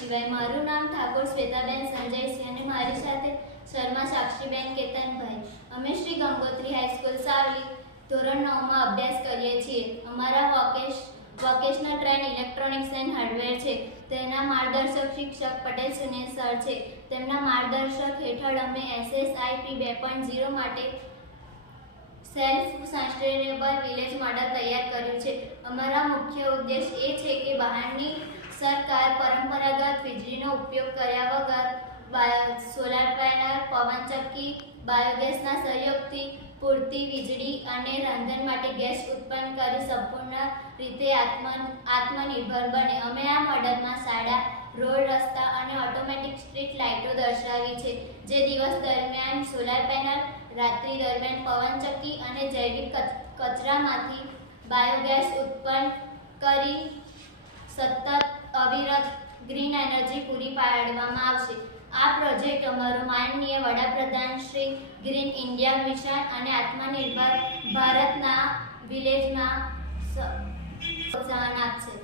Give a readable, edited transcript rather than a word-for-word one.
સિવાય મારું નામ ઠાકોર શ્વેતાબેન સંજયસિંહ અને મારી સાથે શર્મા સાક્ષીબેન કેતનભાઈ. અમે શ્રી ગંગોત્રી હાઈસ્કૂલ સાવલી ધોરણ 9 માં અભ્યાસ કરીએ છીએ. અમારા vocational trend electronics and hardware છે. તેના માર્ગદર્શક શિક્ષક પટેલ સુનિલ સર છે. તેમના માર્ગદર્શક હેઠળ અમે SSIP 2.0 માટે સેલ્ફ સસ્ટેનેબલ વિલેજ મોડેલ તૈયાર કર્યું છે. અમારા મુખ્ય ઉદ્દેશ એ છે કે બહારની સરકાર પરંપરાગત વીજળીનો ઉપયોગ કર્યા વગર સોલાર પેનલ, પવનચક્કી, બાયોગેસના સહયોગથી પૂરતી વીજળી અને રાંધણ માટે ગેસ ઉત્પન્ન કરી સંપૂર્ણ રીતે આત્મનિર્ભર બને. અમે આ મોડેલમાં શાળા, રોડ, રસ્તા અને ઓટોમેટિક સ્ટ્રીટ લાઇટો દર્શાવી છે, જે દિવસ દરમિયાન સોલાર પેનલ, રાત્રિ દરમિયાન પવનચક્કી અને જૈવિક કચરામાંથી બાયોગેસ ઉત્પન્ન કરી સતત અવિરત ગ્રીન એનર્જી પૂરી પાડવામાં આવશે. આ પ્રોજેક્ટ અમારો માનનીય વડાપ્રધાન શ્રી ગ્રીન ઇન્ડિયા મિશન અને આત્મનિર્ભર ભારતના વિલેજમાં પ્રોત્સાહન આપશે.